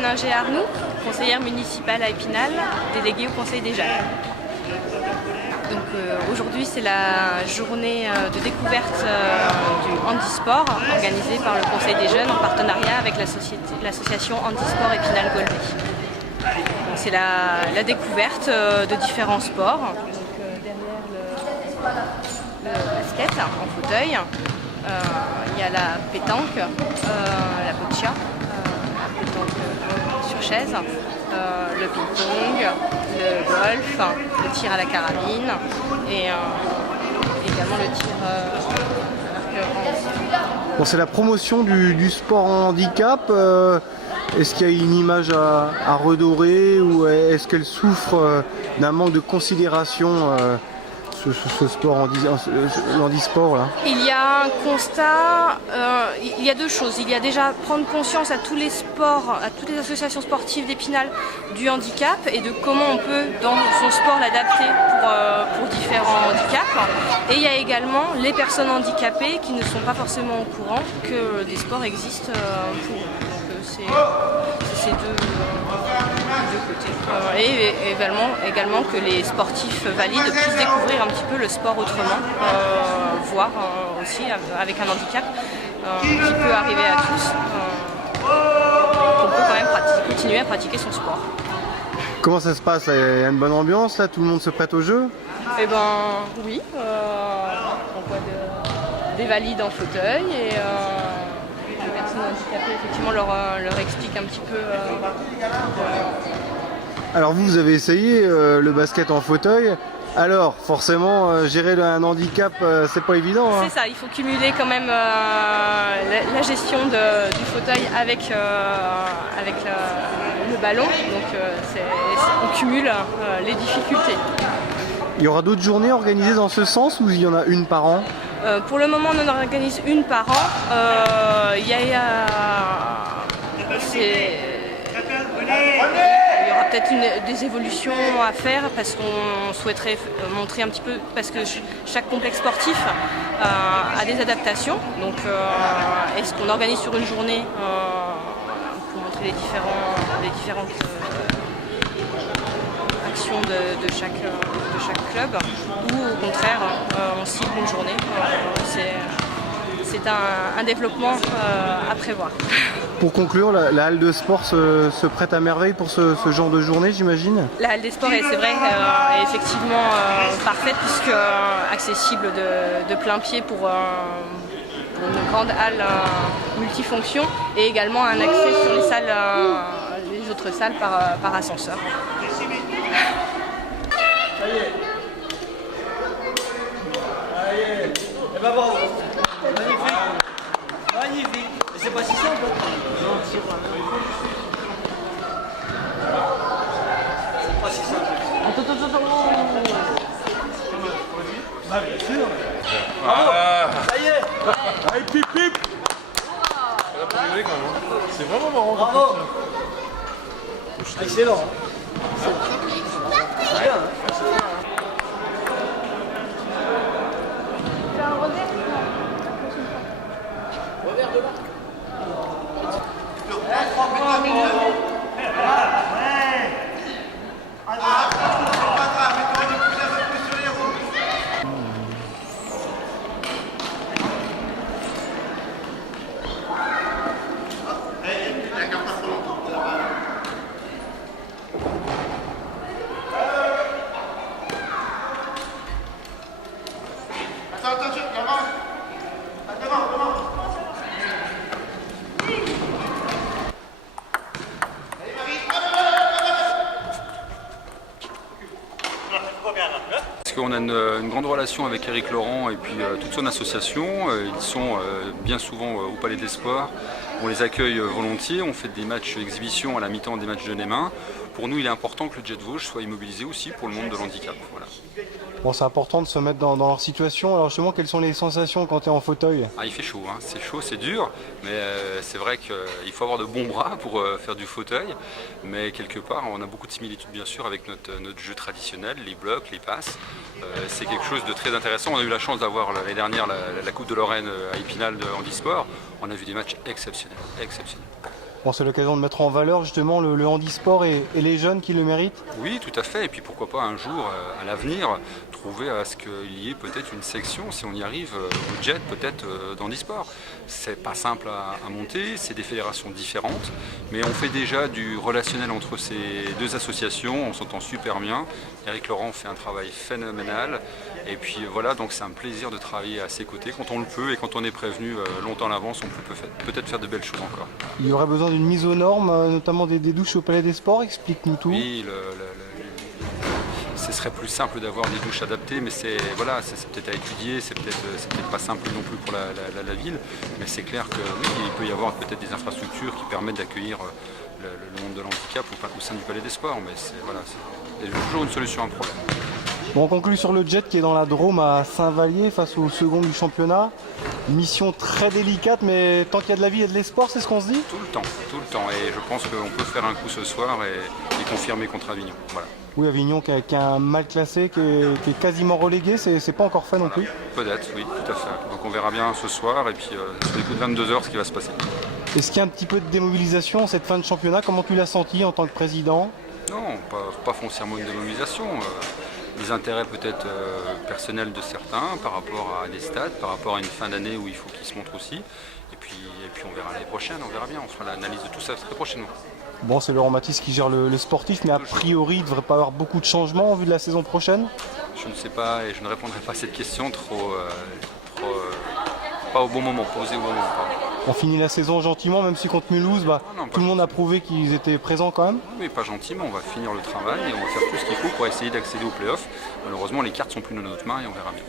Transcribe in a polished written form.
Séninger-Arnoux, conseillère municipale à Épinal, déléguée au Conseil des jeunes. Donc aujourd'hui c'est la journée de découverte du handisport organisée par le Conseil des jeunes en partenariat avec l'association Handisport Épinal-Golbet. C'est la découverte de différents sports. Donc, derrière le basket en fauteuil, il y a la pétanque, la boccia, la pétanque sur chaise, le ping-pong, le golf, le tir à la carabine et également le tir à l'arc grand. Bon, c'est la promotion du sport en handicap. Est-ce qu'il y a une image à redorer ou est-ce qu'elle souffre d'un manque de considération ce sport, le handisport là? Il y a un constat, il y a deux choses. Il y a déjà prendre conscience à tous les sports, à toutes les associations sportives d'Épinal du handicap et de comment on peut dans son sport l'adapter pour différents handicaps. Et il y a également les personnes handicapées qui ne sont pas forcément au courant que des sports existent pour eux. Donc c'est ces deux côtés. Et également que les sportifs valides puissent découvrir un petit peu le sport autrement, voire aussi avec un handicap qui peut arriver à tous, qu'on peut quand même continuer à pratiquer son sport. Comment ça se passe? Il y a une bonne ambiance là? Tout le monde se prête au jeu? Eh ben oui, on voit des valides en fauteuil et les personnes handicapées effectivement leur expliquent un petit peu. Alors vous avez essayé le basket en fauteuil. Alors forcément gérer un handicap c'est pas évident. Hein. C'est ça, il faut cumuler quand même la gestion du fauteuil avec le ballon. Donc on cumule les difficultés. Il y aura d'autres journées organisées dans ce sens ou il y en a une par an? Pour le moment on en organise une par an. Il y aura peut-être des évolutions à faire parce qu'on souhaiterait montrer un petit peu, parce que chaque complexe sportif a des adaptations. Donc est-ce qu'on organise sur une journée pour montrer les différentes actions de chaque club, ou au contraire on cible une journée. C'est un développement à prévoir. Pour conclure, la halle de sport se prête à merveille pour ce genre de journée, j'imagine? La halle des sports, c'est vrai, est effectivement parfaite puisque accessible de plein pied pour une grande halle multifonction et également un accès sur les autres salles par ascenseur. Ça y est. Eh ben bravo. Magnifique. Magnifique. Mais c'est pas si simple. Non, c'est pas si simple. Attends. Bah bien sûr. Bravo. Ça y est. Allez, pip pip. C'est vraiment marrant. Bravo. Excellent. Rien, hein. Parce qu'on a une grande relation avec Éric Laurent et puis toute son association. Ils sont bien souvent au Palais des Sports. On les accueille volontiers, on fait des matchs exhibition à la mi-temps des matchs de Némin. Pour nous, il est important que le Jet Vosges soit immobilisé aussi pour le monde de l'handicap. Voilà. Bon, c'est important de se mettre dans leur situation. Alors justement, quelles sont les sensations quand tu es en fauteuil? Il fait chaud, hein. C'est chaud, c'est dur, mais c'est vrai qu'il faut avoir de bons bras pour faire du fauteuil. Mais quelque part, on a beaucoup de similitudes bien sûr avec notre jeu traditionnel, les blocs, les passes. C'est quelque chose de très intéressant. On a eu la chance d'avoir l'année dernière la Coupe de Lorraine à Épinal de handisport. On a vu des matchs exceptionnels, exceptionnels. Bon, c'est l'occasion de mettre en valeur justement le handisport et les jeunes qui le méritent. Oui, tout à fait. Et puis pourquoi pas un jour, à l'avenir, trouver à ce qu'il y ait peut-être une section, si on y arrive, au JET, peut-être d'handisport. C'est pas simple à monter, c'est des fédérations différentes, mais on fait déjà du relationnel entre ces deux associations, on s'entend super bien. Éric Laurent fait un travail phénoménal. Et puis voilà, donc c'est un plaisir de travailler à ses côtés quand on le peut et quand on est prévenu longtemps à l'avance, on peut peut-être faire de belles choses encore. Il y aurait besoin d'une mise aux normes, notamment des douches au Palais des Sports, explique-nous tout. Oui, ce serait plus simple d'avoir des douches adaptées, mais c'est peut-être à étudier, c'est peut-être pas simple non plus pour la ville, mais c'est clair que oui, il peut y avoir peut-être des infrastructures qui permettent d'accueillir le monde de l'handicap au sein du Palais des Sports, mais il y a toujours une solution à un problème. Bon, on conclut sur le JET qui est dans la Drôme à Saint-Vallier face au second du championnat. Mission très délicate, mais tant qu'il y a de la vie et de l'espoir, c'est ce qu'on se dit? Tout le temps. Et je pense qu'on peut faire un coup ce soir et confirmer contre Avignon. Voilà. Oui, Avignon qui est un mal classé, qui est quasiment relégué, c'est pas encore fait non plus. Peut-être, oui, tout à fait. Donc on verra bien ce soir et puis sur les coups de 22 h ce qui va se passer. Est-ce qu'il y a un petit peu de démobilisation en cette fin de championnat? Comment tu l'as senti en tant que président? Non, pas foncièrement une démobilisation. Des intérêts peut-être personnels de certains par rapport à des stades, par rapport à une fin d'année où il faut qu'ils se montrent aussi. Et puis on verra l'année prochaine, on verra bien, on fera l'analyse de tout ça très prochainement. Bon, c'est Laurent Mathis qui gère le sportif, mais a priori, il ne devrait pas avoir beaucoup de changements en vue de la saison prochaine? Je ne sais pas et je ne répondrai pas à cette question pas au bon moment, posée au bon moment. On finit la saison gentiment, même si contre Mulhouse, tout le monde a prouvé qu'ils étaient présents quand même. Oui, pas gentiment, on va finir le travail et on va faire tout ce qu'il faut pour essayer d'accéder aux playoffs. Malheureusement, les cartes sont plus dans notre main et on verra bien.